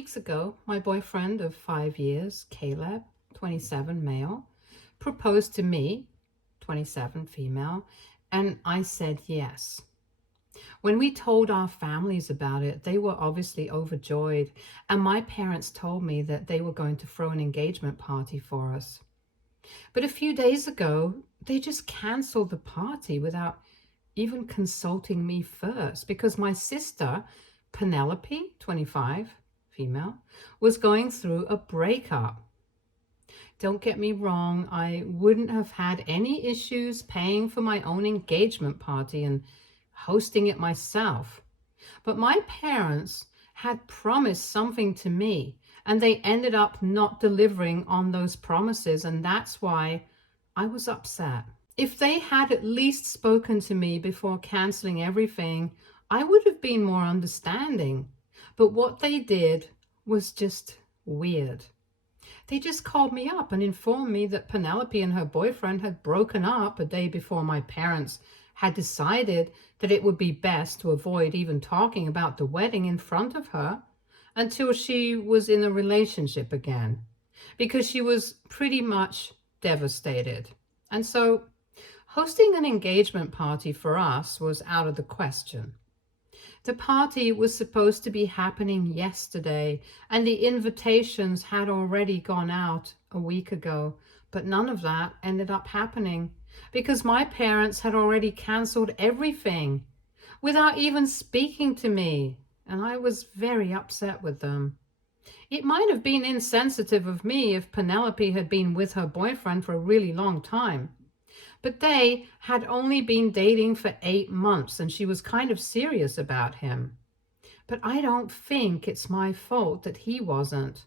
weeks ago, my boyfriend of 5 years, Caleb, 27, male, proposed to me, 27, female, and I said yes. When we told our families about it, they were obviously overjoyed, and my parents told me that they were going to throw an engagement party for us. But a few days ago, they just canceled the party without even consulting me first because my sister, Penelope, 25, female, was going through a breakup. Don't get me wrong, I wouldn't have had any issues paying for my own engagement party and hosting it myself. But my parents had promised something to me, and they ended up not delivering on those promises, and that's why I was upset. If they had at least spoken to me before canceling everything, I would have been more understanding. But what they did was just weird. They just called me up and informed me that Penelope and her boyfriend had broken up a day before my parents had decided that it would be best to avoid even talking about the wedding in front of her until she was in a relationship again, because she was pretty much devastated. And so hosting an engagement party for us was out of the question. The party was supposed to be happening yesterday, and the invitations had already gone out a week ago, but none of that ended up happening because my parents had already canceled everything without even speaking to me, and I was very upset with them. It might have been insensitive of me if Penelope had been with her boyfriend for a really long time, but they had only been dating for 8 months and she was kind of serious about him. But I don't think it's my fault that he wasn't.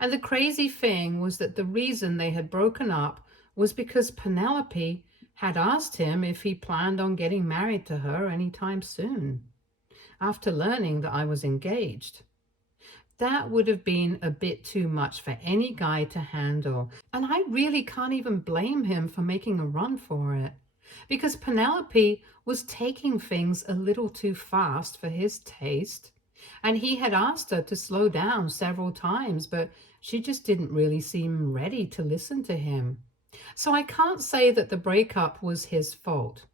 And the crazy thing was that the reason they had broken up was because Penelope had asked him if he planned on getting married to her anytime soon, after learning that I was engaged. That would have been a bit too much for any guy to handle, and I really can't even blame him for making a run for it, because Penelope was taking things a little too fast for his taste, and he had asked her to slow down several times, but she just didn't really seem ready to listen to him. So I can't say that the breakup was his fault.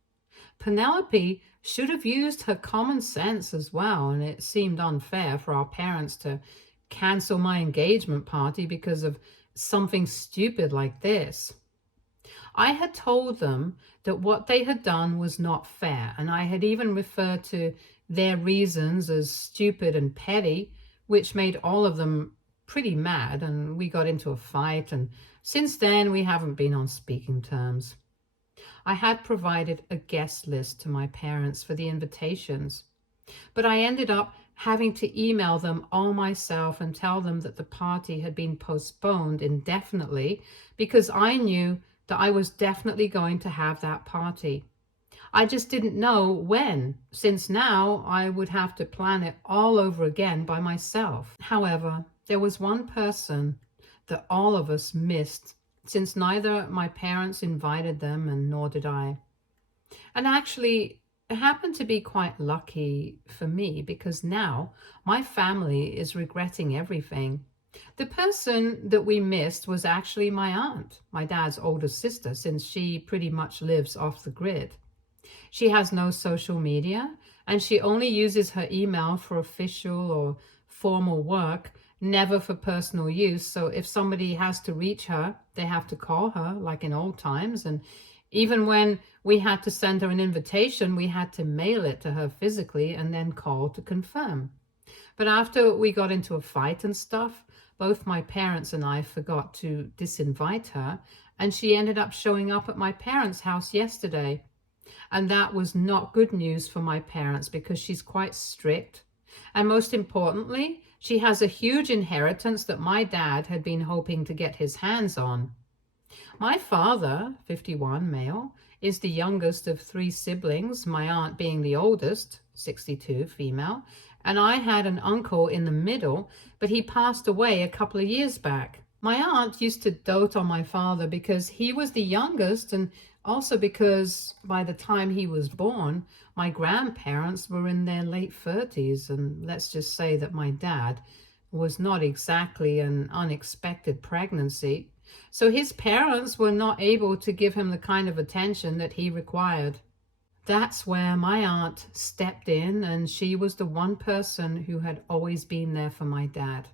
Penelope should have used her common sense as well, and it seemed unfair for our parents to cancel my engagement party because of something stupid like this. I had told them that what they had done was not fair, and I had even referred to their reasons as stupid and petty, which made all of them pretty mad, and we got into a fight, and since then we haven't been on speaking terms. I had provided a guest list to my parents for the invitations, but I ended up having to email them all myself and tell them that the party had been postponed indefinitely because I knew that I was definitely going to have that party. I just didn't know when, since now I would have to plan it all over again by myself. However, there was one person that all of us missed, since neither my parents invited them and nor did I. And actually, it happened to be quite lucky for me because now my family is regretting everything. The person that we missed was actually my aunt, my dad's older sister, since she pretty much lives off the grid. She has no social media, and she only uses her email for official or formal work, never for personal use. So if somebody has to reach her, they have to call her like in old times. And even when we had to send her an invitation, we had to mail it to her physically and then call to confirm. But after we got into a fight and stuff, both my parents and I forgot to disinvite her, and she ended up showing up at my parents' house yesterday. And that was not good news for my parents because she's quite strict. And most importantly, she has a huge inheritance that my dad had been hoping to get his hands on. My father, 51, male, is the youngest of 3 siblings, my aunt being the oldest, 62, female, and I had an uncle in the middle, but he passed away a couple of years back. My aunt used to dote on my father because he was the youngest, and also because by the time he was born, my grandparents were in their late 30s, and let's just say that my dad was not exactly an unexpected pregnancy, so his parents were not able to give him the kind of attention that he required. That's where my aunt stepped in, and she was the one person who had always been there for my dad,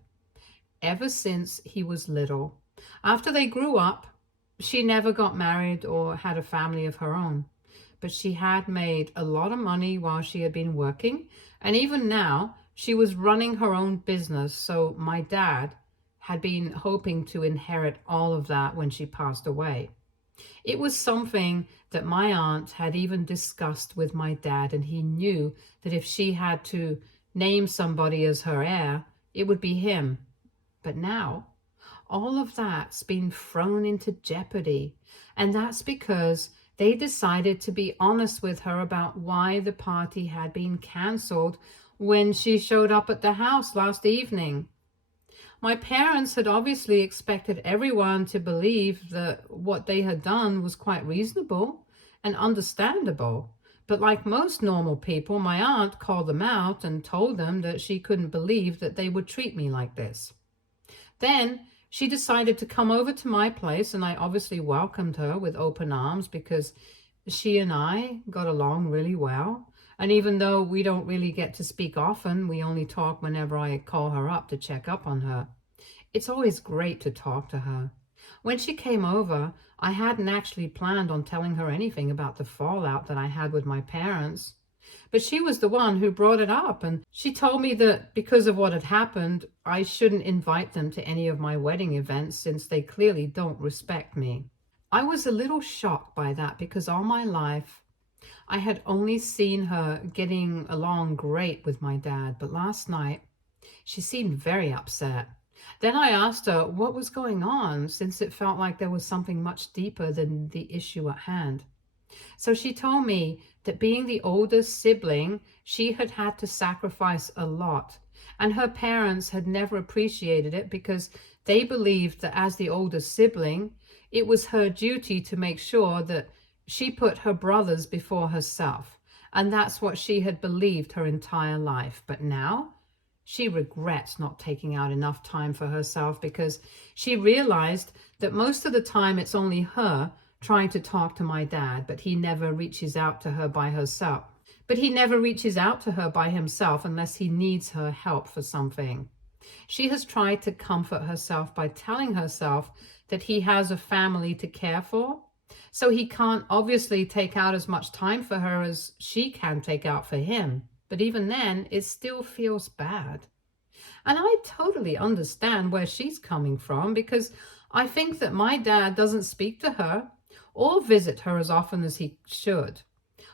ever since he was little. After they grew up, she never got married or had a family of her own, but she had made a lot of money while she had been working, and even now she was running her own business, so my dad had been hoping to inherit all of that when she passed away. It was something that my aunt had even discussed with my dad, and he knew that if she had to name somebody as her heir, it would be him. But now, all of that's been thrown into jeopardy, and that's because they decided to be honest with her about why the party had been cancelled when she showed up at the house last evening. My parents had obviously expected everyone to believe that what they had done was quite reasonable and understandable. But like most normal people, my aunt called them out and told them that she couldn't believe that they would treat me like this. Then she decided to come over to my place, and I obviously welcomed her with open arms because she and I got along really well. And even though we don't really get to speak often, we only talk whenever I call her up to check up on her. It's always great to talk to her. When she came over, I hadn't actually planned on telling her anything about the fallout that I had with my parents. But she was the one who brought it up, and she told me that because of what had happened, I shouldn't invite them to any of my wedding events since they clearly don't respect me. I was a little shocked by that because all my life I had only seen her getting along great with my dad, but last night she seemed very upset. Then I asked her what was going on, since it felt like there was something much deeper than the issue at hand. So she told me that being the oldest sibling, she had had to sacrifice a lot, and her parents had never appreciated it because they believed that as the oldest sibling, it was her duty to make sure that she put her brothers before herself, and that's what she had believed her entire life. But now she regrets not taking out enough time for herself because she realized that most of the time it's only her trying to talk to my dad, but he never reaches out to her by herself. But he never reaches out to her by himself unless he needs her help for something. She has tried to comfort herself by telling herself that he has a family to care for, so he can't obviously take out as much time for her as she can take out for him. But even then, it still feels bad. And I totally understand where she's coming from because I think that my dad doesn't speak to her or visit her as often as he should.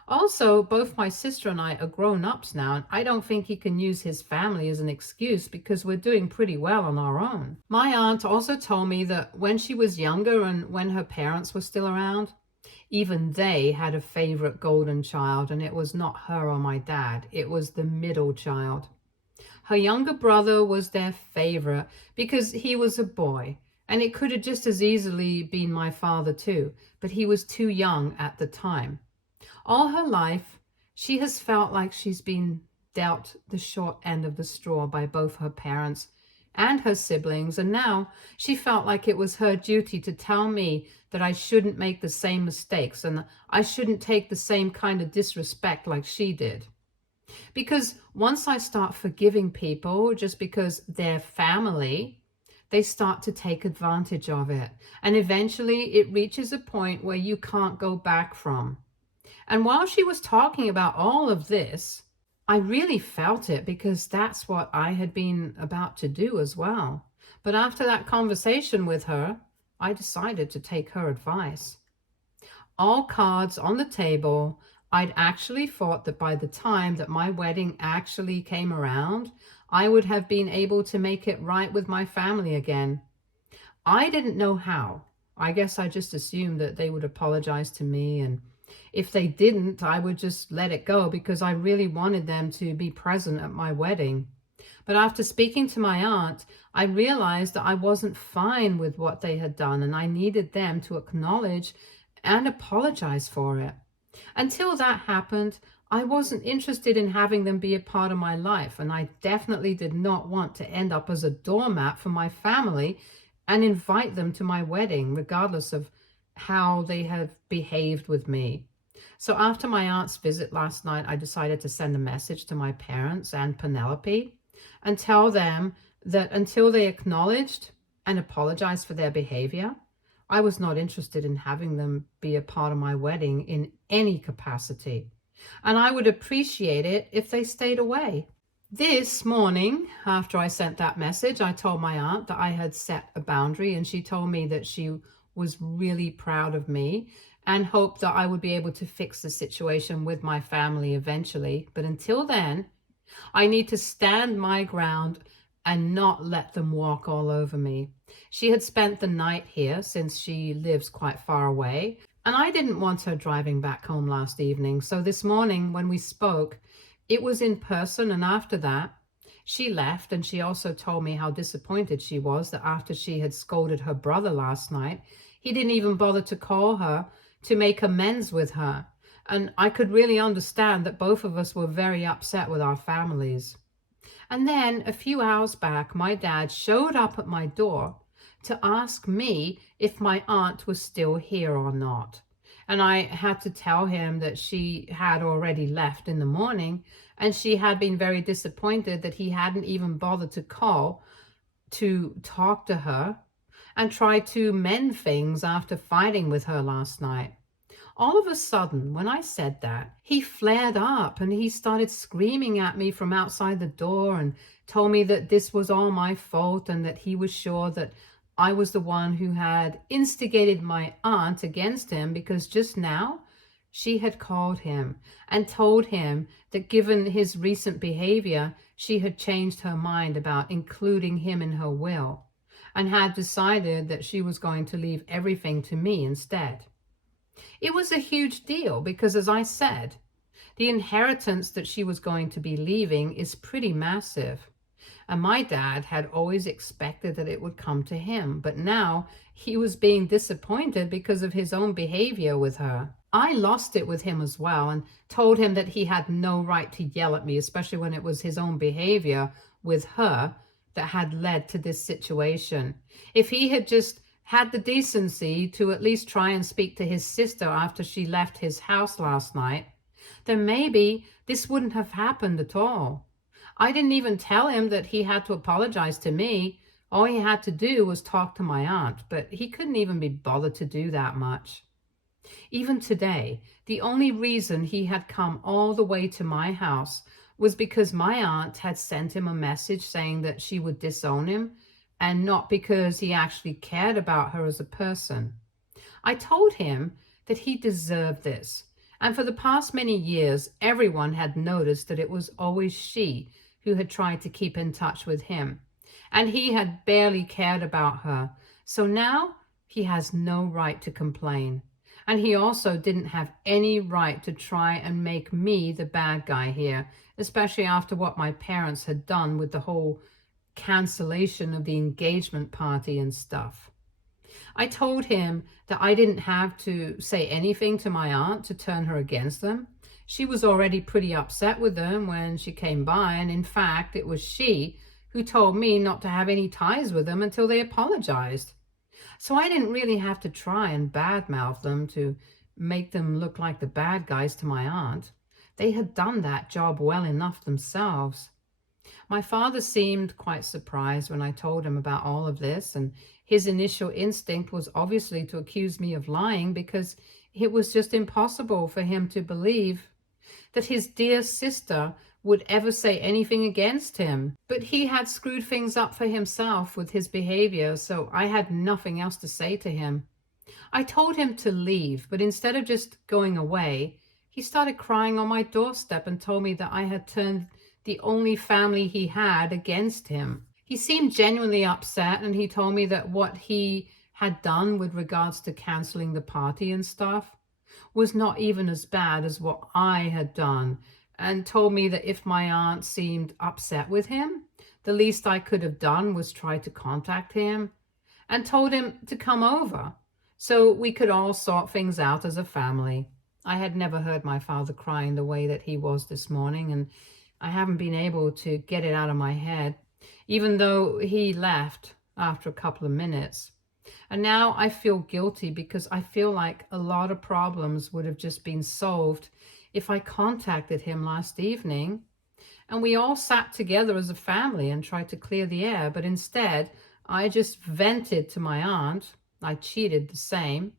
Also, both my sister and I are grown-ups now, and I don't think he can use his family as an excuse because we're doing pretty well on our own. My aunt also told me that when she was younger and when her parents were still around, even they had a favorite golden child, and it was not her or my dad, it was the middle child. Her younger brother was their favorite because he was a boy, and it could have just as easily been my father too, but he was too young at the time. All her life, she has felt like she's been dealt the short end of the straw by both her parents and her siblings, and now she felt like it was her duty to tell me that I shouldn't make the same mistakes and I shouldn't take the same kind of disrespect like she did. Because once I start forgiving people just because they're family, they start to take advantage of it, and eventually it reaches a point where you can't go back from. And while she was talking about all of this, I really felt it because that's what I had been about to do as well. But after that conversation with her, I decided to take her advice. All cards on the table, I'd actually thought that by the time that my wedding actually came around, I would have been able to make it right with my family again. I didn't know how. I guess I just assumed that they would apologize to me, and if they didn't, I would just let it go because I really wanted them to be present at my wedding. But after speaking to my aunt, I realized that I wasn't fine with what they had done, and I needed them to acknowledge and apologize for it. Until that happened, I wasn't interested in having them be a part of my life, and I definitely did not want to end up as a doormat for my family and invite them to my wedding, regardless of how they have behaved with me. So after my aunt's visit last night, I decided to send a message to my parents and Penelope and tell them that until they acknowledged and apologized for their behavior, I was not interested in having them be a part of my wedding in any capacity. And I would appreciate it if they stayed away. This morning, after I sent that message, I told my aunt that I had set a boundary, and she told me that she was really proud of me and hoped that I would be able to fix the situation with my family eventually. But until then, I need to stand my ground and not let them walk all over me. She had spent the night here since she lives quite far away, and I didn't want her driving back home last evening. So this morning when we spoke, it was in person, and after that, she left, and she also told me how disappointed she was that after she had scolded her brother last night, he didn't even bother to call her to make amends with her. And I could really understand that both of us were very upset with our families. And then a few hours back, my dad showed up at my door to ask me if my aunt was still here or not. And I had to tell him that she had already left in the morning, and she had been very disappointed that he hadn't even bothered to call to talk to her and try to mend things after fighting with her last night. All of a sudden, when I said that, he flared up and he started screaming at me from outside the door and told me that this was all my fault and that he was sure that I was the one who had instigated my aunt against him because just now she had called him and told him that given his recent behavior, she had changed her mind about including him in her will and had decided that she was going to leave everything to me instead. It was a huge deal because, as I said, the inheritance that she was going to be leaving is pretty massive. And my dad had always expected that it would come to him, but now he was being disappointed because of his own behavior with her. I lost it with him as well and told him that he had no right to yell at me, especially when it was his own behavior with her that had led to this situation. If he had just had the decency to at least try and speak to his sister after she left his house last night, then maybe this wouldn't have happened at all. I didn't even tell him that he had to apologize to me. All he had to do was talk to my aunt, but he couldn't even be bothered to do that much. Even today, the only reason he had come all the way to my house was because my aunt had sent him a message saying that she would disown him, and not because he actually cared about her as a person. I told him that he deserved this, and for the past many years, everyone had noticed that it was always she who had tried to keep in touch with him, and he had barely cared about her. So now he has no right to complain. And he also didn't have any right to try and make me the bad guy here, especially after what my parents had done with the whole cancellation of the engagement party and stuff. I told him that I didn't have to say anything to my aunt to turn her against them. She was already pretty upset with them when she came by, and in fact, it was she who told me not to have any ties with them until they apologized. So I didn't really have to try and badmouth them to make them look like the bad guys to my aunt. They had done that job well enough themselves. My father seemed quite surprised when I told him about all of this, and his initial instinct was obviously to accuse me of lying because it was just impossible for him to believe that his dear sister would ever say anything against him. But he had screwed things up for himself with his behavior, so I had nothing else to say to him. I told him to leave, but instead of just going away, he started crying on my doorstep and told me that I had turned the only family he had against him. He seemed genuinely upset, and he told me that what he had done with regards to canceling the party and stuff was not even as bad as what I had done, and told me that if my aunt seemed upset with him, the least I could have done was try to contact him, and told him to come over so we could all sort things out as a family. I had never heard my father crying the way that he was this morning, and I haven't been able to get it out of my head, even though he left after a couple of minutes. And now I feel guilty because I feel like a lot of problems would have just been solved if I contacted him last evening and we all sat together as a family and tried to clear the air. But instead, I just vented to my aunt. I cheated the same.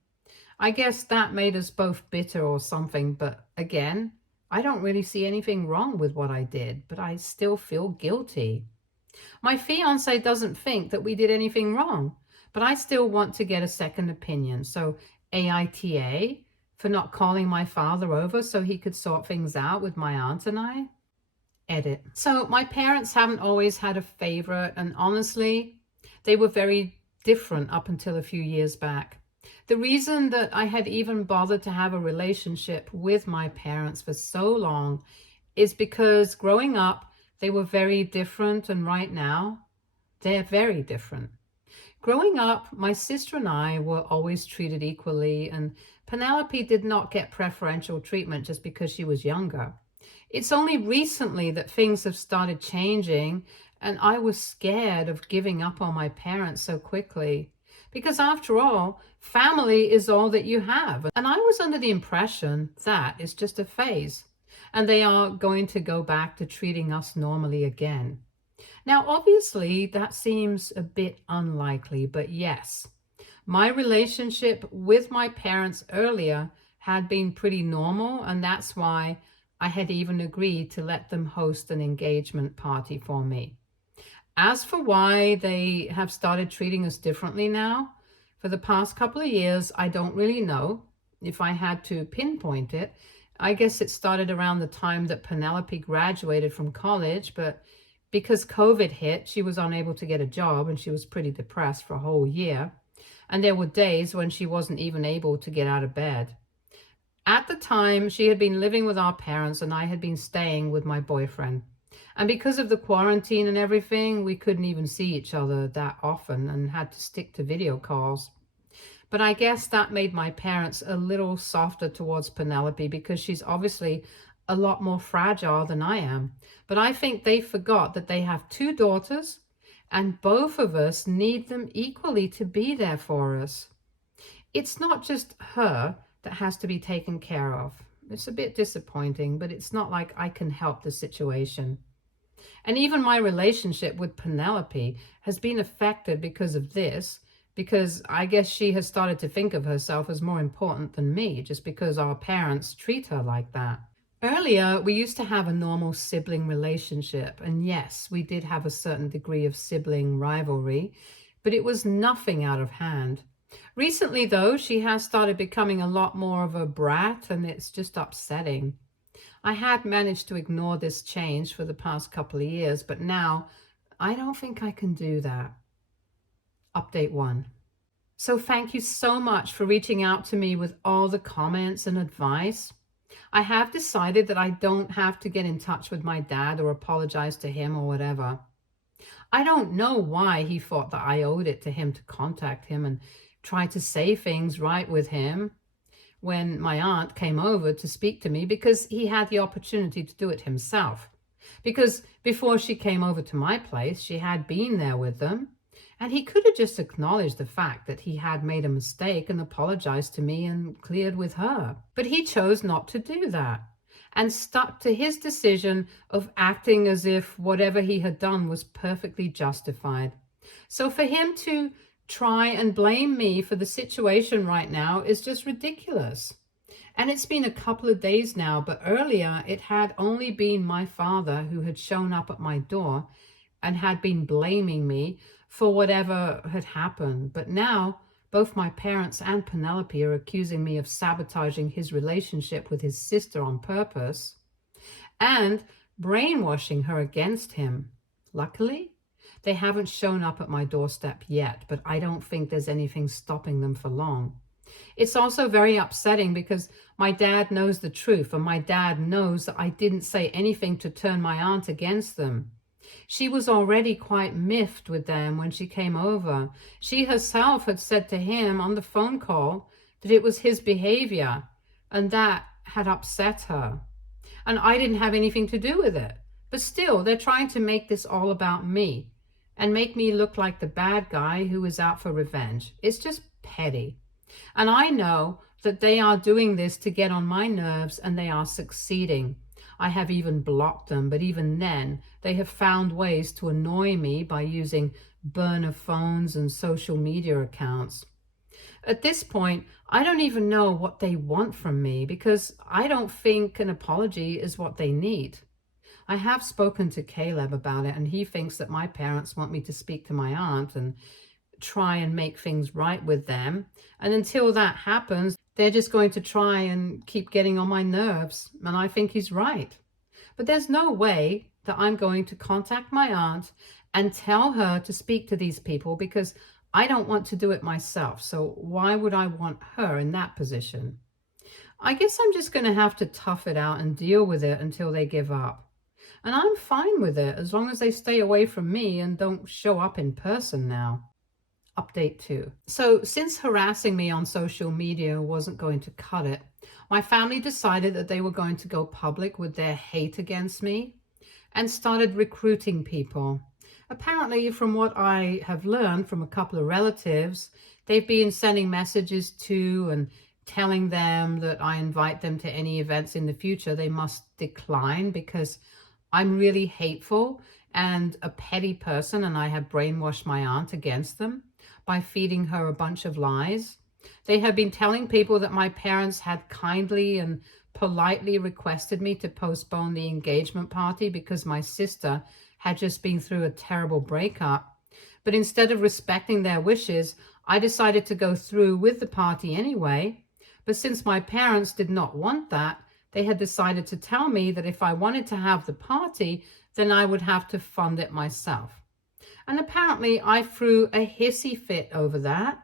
I guess that made us both bitter or something. But again, I don't really see anything wrong with what I did, but I still feel guilty. My fiance doesn't think that we did anything wrong, but I still want to get a second opinion. So AITA for not calling my father over so he could sort things out with my aunt and I. Edit. So my parents haven't always had a favorite, and honestly, they were very different up until a few years back. The reason that I had even bothered to have a relationship with my parents for so long is because growing up, they were very different, and right now, they're very different. Growing up, my sister and I were always treated equally, and Penelope did not get preferential treatment just because she was younger. It's only recently that things have started changing, and I was scared of giving up on my parents so quickly. Because after all, family is all that you have. And I was under the impression that it's just a phase, and they are going to go back to treating us normally again. Now, obviously, that seems a bit unlikely, but yes, my relationship with my parents earlier had been pretty normal, and that's why I had even agreed to let them host an engagement party for me. As for why they have started treating us differently now, for the past couple of years, I don't really know. If I had to pinpoint it, I guess it started around the time that Penelope graduated from college, but because COVID hit, she was unable to get a job and she was pretty depressed for a whole year. And there were days when she wasn't even able to get out of bed. At the time, she had been living with our parents and I had been staying with my boyfriend. And because of the quarantine and everything, we couldn't even see each other that often and had to stick to video calls. But I guess that made my parents a little softer towards Penelope because she's obviously a lot more fragile than I am. But I think they forgot that they have two daughters and both of us need them equally to be there for us. It's not just her that has to be taken care of. It's a bit disappointing, but it's not like I can help the situation. And even my relationship with Penelope has been affected because of this, because I guess she has started to think of herself as more important than me, just because our parents treat her like that. Earlier, we used to have a normal sibling relationship, and yes, we did have a certain degree of sibling rivalry, but it was nothing out of hand. Recently, though, she has started becoming a lot more of a brat, and it's just upsetting. I had managed to ignore this change for the past couple of years, but now I don't think I can do that. Update 1. So thank you so much for reaching out to me with all the comments and advice. I have decided that I don't have to get in touch with my dad or apologize to him or whatever. I don't know why he thought that I owed it to him to contact him and try to say things right with him when my aunt came over to speak to me, because he had the opportunity to do it himself. Because before she came over to my place, she had been there with them, and he could have just acknowledged the fact that he had made a mistake and apologized to me and cleared with her. But he chose not to do that and stuck to his decision of acting as if whatever he had done was perfectly justified. So for him to try and blame me for the situation right now is just ridiculous. And it's been a couple of days now, but earlier it had only been my father who had shown up at my door and had been blaming me for whatever had happened. But now both my parents and Penelope are accusing me of sabotaging his relationship with his sister on purpose and brainwashing her against him. Luckily, they haven't shown up at my doorstep yet, but I don't think there's anything stopping them for long. It's also very upsetting because my dad knows the truth, and my dad knows that I didn't say anything to turn my aunt against them. She was already quite miffed with them when she came over. She herself had said to him on the phone call that it was his behavior and that had upset her. And I didn't have anything to do with it. But still, they're trying to make this all about me and make me look like the bad guy who is out for revenge. It's just petty. And I know that they are doing this to get on my nerves, and they are succeeding. I have even blocked them, but even then, they have found ways to annoy me by using burner phones and social media accounts. At this point, I don't even know what they want from me, because I don't think an apology is what they need. I have spoken to Caleb about it, and he thinks that my parents want me to speak to my aunt and try and make things right with them. And until that happens, they're just going to try and keep getting on my nerves. And I think he's right. But there's no way that I'm going to contact my aunt and tell her to speak to these people, because I don't want to do it myself. So why would I want her in that position? I guess I'm just going to have to tough it out and deal with it until they give up. And I'm fine with it as long as they stay away from me and don't show up in person now. Update 2. So since harassing me on social media wasn't going to cut it, my family decided that they were going to go public with their hate against me and started recruiting people. Apparently, from what I have learned from a couple of relatives, they've been sending messages to and telling them that I invite them to any events in the future they must decline, because I'm really hateful and a petty person, and I have brainwashed my aunt against them by feeding her a bunch of lies. They have been telling people that my parents had kindly and politely requested me to postpone the engagement party because my sister had just been through a terrible breakup. But instead of respecting their wishes, I decided to go through with the party anyway. But since my parents did not want that, they had decided to tell me that if I wanted to have the party, then I would have to fund it myself. And apparently I threw a hissy fit over that.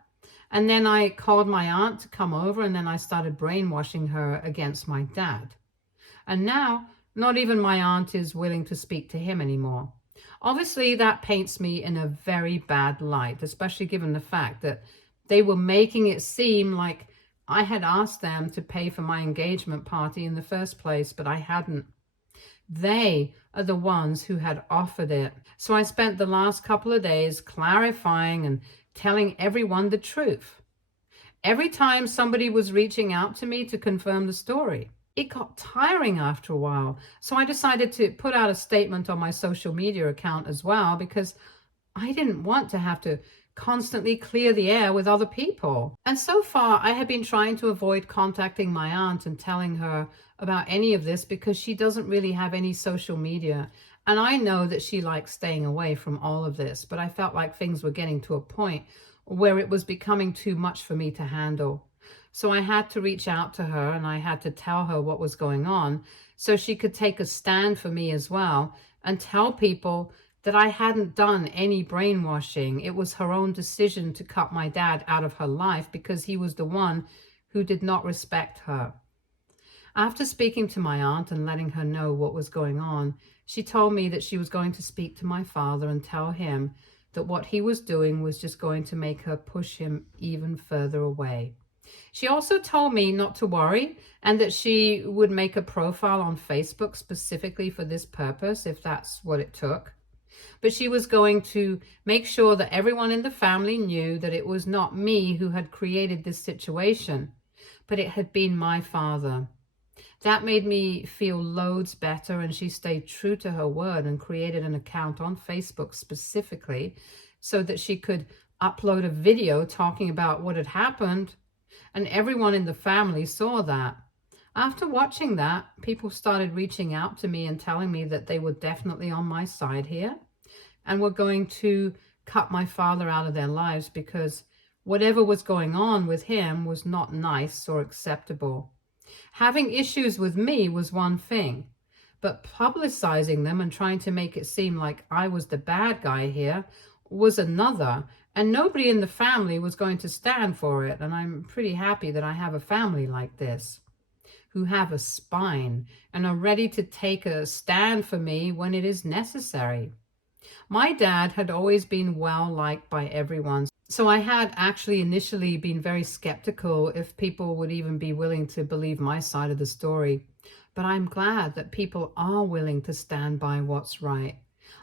And then I called my aunt to come over, and then I started brainwashing her against my dad. And now, not even my aunt is willing to speak to him anymore. Obviously, that paints me in a very bad light, especially given the fact that they were making it seem like I had asked them to pay for my engagement party in the first place, but I hadn't. They are the ones who had offered it. So I spent the last couple of days clarifying and telling everyone the truth. Every time somebody was reaching out to me to confirm the story, it got tiring after a while. So I decided to put out a statement on my social media account as well, because I didn't want to have to constantly clear the air with other people. And so far, I have been trying to avoid contacting my aunt and telling her about any of this, because she doesn't really have any social media. And I know that she likes staying away from all of this, but I felt like things were getting to a point where it was becoming too much for me to handle. So I had to reach out to her, and I had to tell her what was going on so she could take a stand for me as well and tell people that I hadn't done any brainwashing. It was her own decision to cut my dad out of her life because he was the one who did not respect her. After speaking to my aunt and letting her know what was going on, she told me that she was going to speak to my father and tell him that what he was doing was just going to make her push him even further away. She also told me not to worry, and that she would make a profile on Facebook specifically for this purpose, if that's what it took. But she was going to make sure that everyone in the family knew that it was not me who had created this situation, but it had been my father. That made me feel loads better, and she stayed true to her word and created an account on Facebook specifically so that she could upload a video talking about what had happened, and everyone in the family saw that. After watching that, people started reaching out to me and telling me that they were definitely on my side here and were going to cut my father out of their lives, because whatever was going on with him was not nice or acceptable. Having issues with me was one thing, but publicizing them and trying to make it seem like I was the bad guy here was another, and nobody in the family was going to stand for it. And I'm pretty happy that I have a family like this, who have a spine and are ready to take a stand for me when it is necessary. My dad had always been well liked by everyone, So I had actually initially been very skeptical if people would even be willing to believe my side of the story. But I'm glad that people are willing to stand by what's right.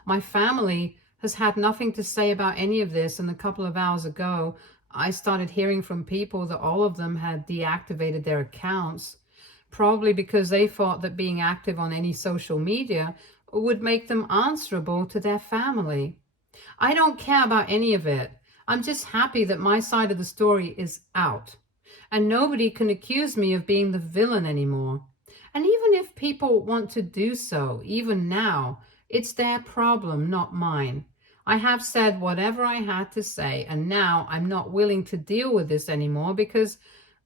My family has had nothing to say about any of this, and a couple of hours ago, I started hearing from people that all of them had deactivated their accounts, probably because they thought that being active on any social media would make them answerable to their family. I don't care about any of it. I'm just happy that my side of the story is out. And nobody can accuse me of being the villain anymore. And even if people want to do so, even now, it's their problem, not mine. I have said whatever I had to say, and now I'm not willing to deal with this anymore because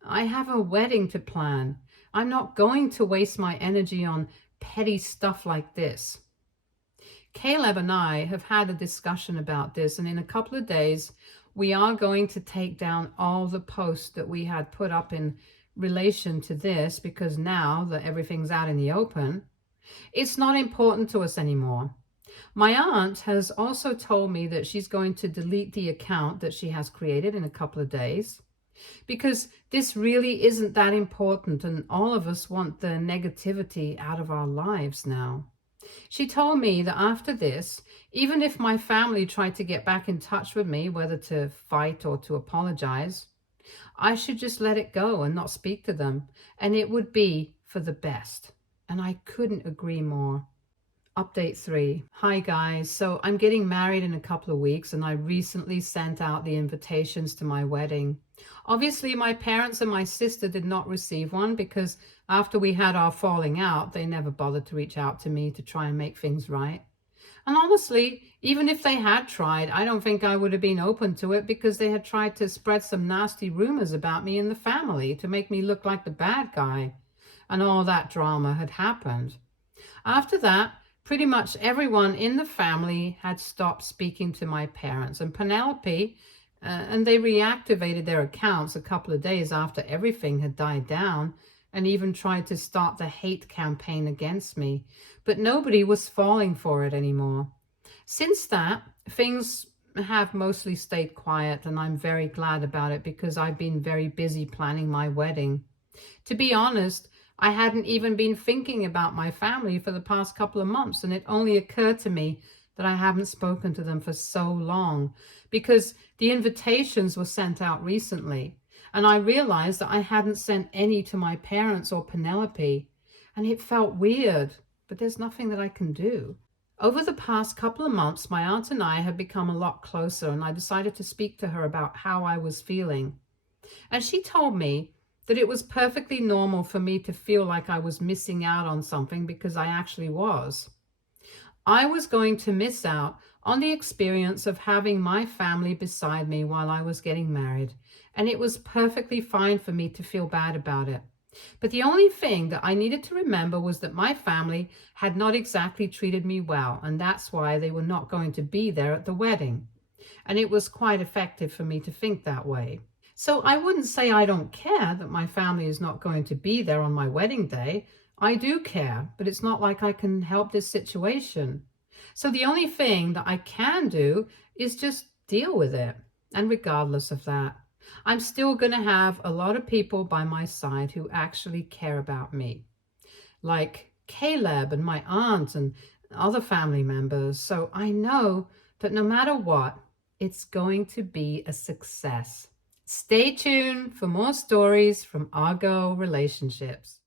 I have a wedding to plan. I'm not going to waste my energy on petty stuff like this. Caleb and I have had a discussion about this, and in a couple of days, we are going to take down all the posts that we had put up in relation to this, because now that everything's out in the open, it's not important to us anymore. My aunt has also told me that she's going to delete the account that she has created in a couple of days, because this really isn't that important, and all of us want the negativity out of our lives now. She told me that after this, even if my family tried to get back in touch with me, whether to fight or to apologize, I should just let it go and not speak to them, and it would be for the best. And I couldn't agree more. Update 3. Hi guys, so I'm getting married in a couple of weeks, and I recently sent out the invitations to my wedding. Obviously my parents and my sister did not receive one because after we had our falling out, they never bothered to reach out to me to try and make things right. And honestly, even if they had tried, I don't think I would have been open to it, because they had tried to spread some nasty rumors about me in the family to make me look like the bad guy. And all that drama had happened. After that, pretty much everyone in the family had stopped speaking to my parents, and Penelope, and they reactivated their accounts a couple of days after everything had died down, and even tried to start the hate campaign against me, but nobody was falling for it anymore. Since that, things have mostly stayed quiet, and I'm very glad about it, because I've been very busy planning my wedding. To be honest, I hadn't even been thinking about my family for the past couple of months, and it only occurred to me that I haven't spoken to them for so long, because the invitations were sent out recently, and I realized that I hadn't sent any to my parents or Penelope, and it felt weird, but there's nothing that I can do. Over the past couple of months, my aunt and I have become a lot closer, and I decided to speak to her about how I was feeling. And she told me that it was perfectly normal for me to feel like I was missing out on something, because I actually was. I was going to miss out on the experience of having my family beside me while I was getting married, and it was perfectly fine for me to feel bad about it. But the only thing that I needed to remember was that my family had not exactly treated me well, and that's why they were not going to be there at the wedding. And it was quite effective for me to think that way. So I wouldn't say I don't care that my family is not going to be there on my wedding day. I do care, but it's not like I can help this situation. So the only thing that I can do is just deal with it. And regardless of that, I'm still going to have a lot of people by my side who actually care about me, like Caleb and my aunt and other family members. So I know that no matter what, it's going to be a success. Stay tuned for more stories from Argo Relationships.